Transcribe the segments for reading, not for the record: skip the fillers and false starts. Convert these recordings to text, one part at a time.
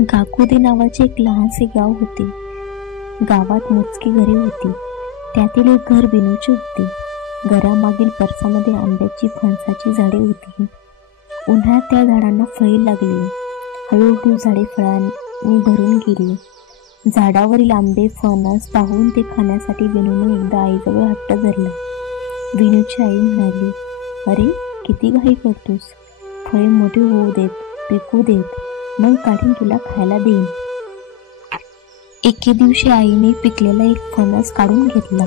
गाकुदे नावाचे एक लहानसे गाव होते. गावात मोजकी घरे होती. त्यातील एक घर विनूचे होते. घरामागील परसामध्ये आंब्याची फणसाची झाडे होती. उन्हाळ्यात त्या झाडांना फळे लागली. हळूहळू झाडे फळांनी भरून गेली. झाडावरील आंबे फणस पाहून ते खाण्यासाठी विनूने एकदा आईजवळ हट्ट धरला. विनूची आई म्हणाली, अरे किती घाई करतोस, फळे मोठी होऊ देत, पिकू देत, मग काढून तुला खायला देईन. एके दिवशी आईने पिकलेला एक फणस काढून घेतला.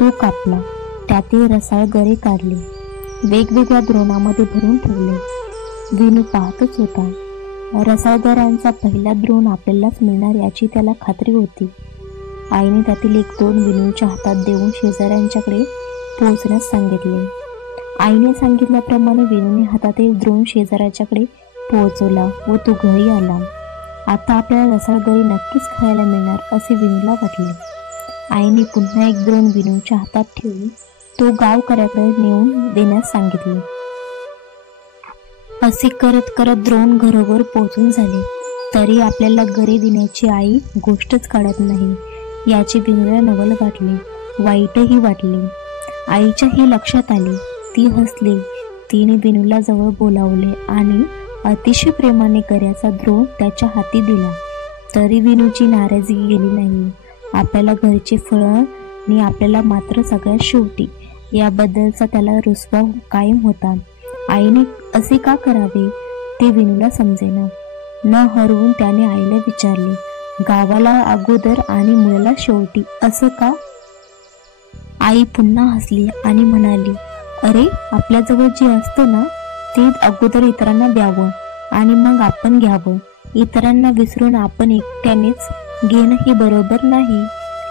तो कापला, त्यातील रसाळ गरे काढले, वेगवेगळ्या द्रोणामध्ये भरून ठेवले. विनू पाहतच होता. रसाळ गऱ्यांचा पहिला द्रोण आपल्यालाच मिळणार याची त्याला खात्री होती. आईने त्यातील एक द्रोण विनूच्या हातात देऊन शेजाऱ्यांच्याकडे पोहोचण्यास सांगितले. आईने सांगितल्याप्रमाणे विनूने हातातील द्रोण शेजाऱ्याच्याकडे पोहोचवला व तो घरी आला. आता आपल्याला रसाळ गरी नक्कीच खायला मिळणार असे विनूला वाटले. आईने पुन्हा एक द्रोण विनूच्या हातात ठेवून तो गावकऱ्याकडे नेऊन देण्यास सांगितले. असे करत करत द्रोण घरोघर पोहोचून झाले, तरी आपल्याला गरे देण्याची आई गोष्टच काढत नाही याचे विनूला नवल वाटले, वाईटही वाटले. आईच्याही लक्षात आले. ती हसली. तिने विनूला जवळ बोलावले आणि अतिशय प्रेमाने गऱ्याचा द्रोण त्याच्या हाती दिला. तरी विनूची नाराजगी गेली नाही. आपल्याला घरचे फळं आणि आपल्याला मात्र सगळ्यात शेवटी याबद्दलचा त्याला रुसवा कायम होता. आईने असे का करावे ते विनूला समजेना. न हरवून त्याने आईला विचारले, गावाला अगोदर आणि मुलाला शेवटी असं का? आई पुन्हा हसली आणि म्हणाली, अरे आपल्याजवळ जे असतं ना ते अगोदर इतरांना द्यावं आणि मग आपण घ्यावं. इतरांना विसरून आपण एकट्यानेच घेणं हे बरोबर नाही.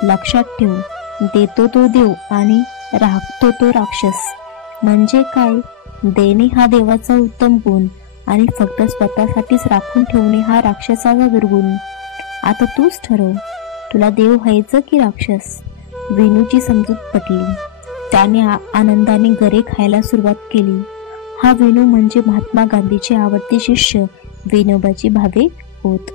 लक्षात ठेव, देतो तो देव आणि राखतो तो राक्षस. म्हणजे काय? देणे हा देवाचा उत्तम गुण आणि फक्त स्वतःसाठीच राखून ठेवणे हा राक्षसाचा दुर्गुण. आता तूच ठरव, तुला देव व्हायचं की राक्षस? विनूची समजूत पटली. त्याने आनंदाने गरे खायला सुरुवात केली. हा विनू म्हणजे महात्मा गांधीचे आवडते शिष्य विनोबाजी भावे होत.